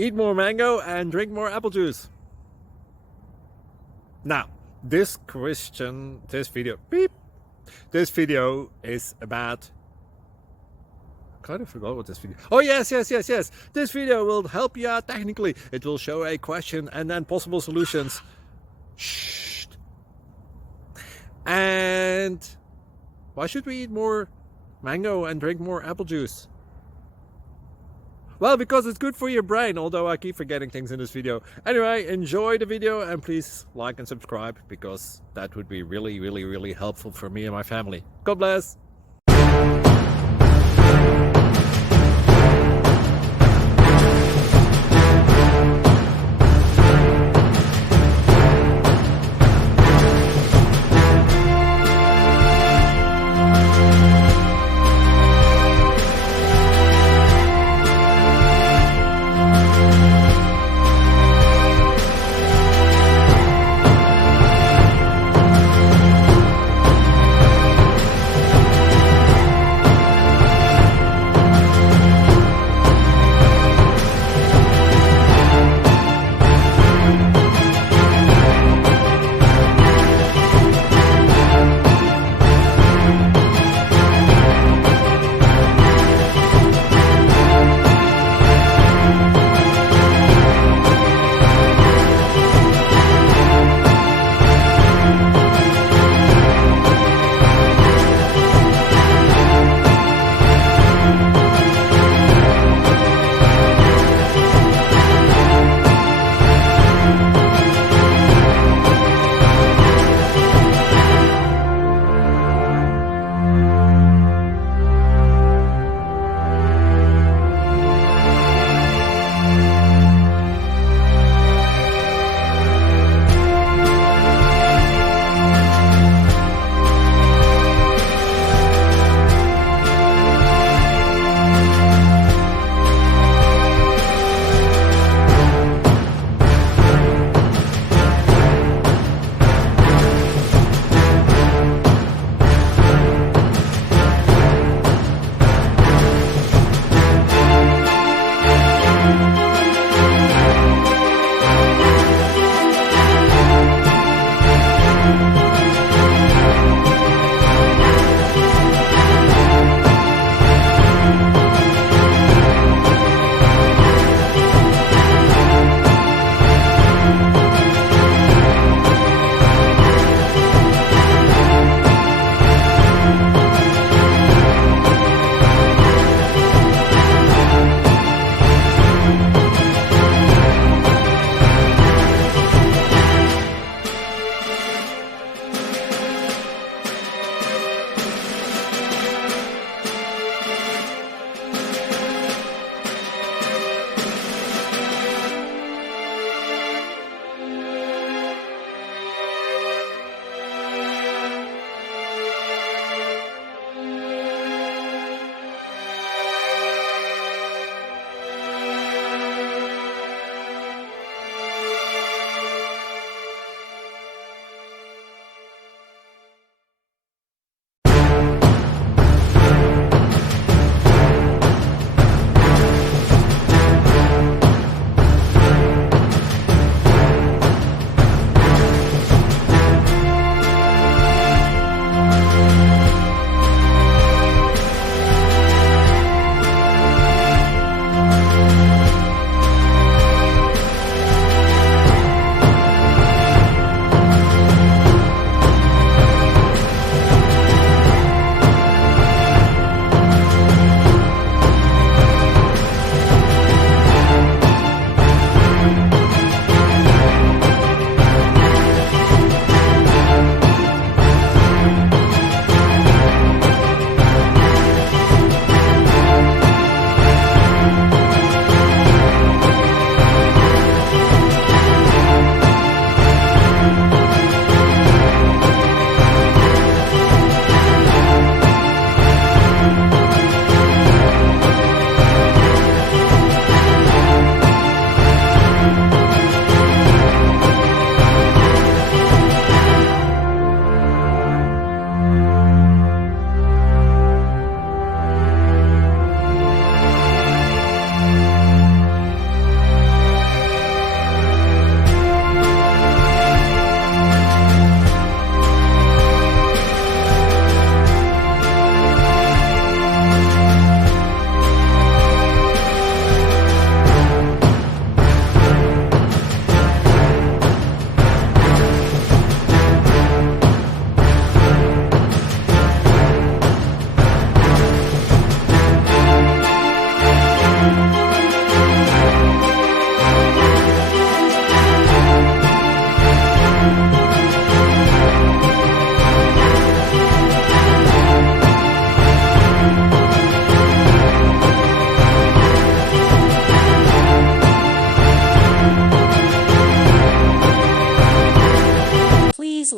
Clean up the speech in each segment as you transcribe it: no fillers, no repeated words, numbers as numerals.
Eat more mango and drink more apple juice. Now, this video is about... I kind of forgot what this video... Oh, yes. This video will help you out technically. It will show a question and then possible solutions. Shh. And why should we eat more mango and drink more apple juice? Well, because it's good for your brain, although I keep forgetting things in this video. Anyway, enjoy the video and please like and subscribe, because that would be really, really, really helpful for me and my family. God bless!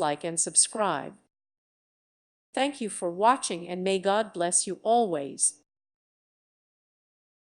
like and subscribe. Thank you for watching, and may God bless you always.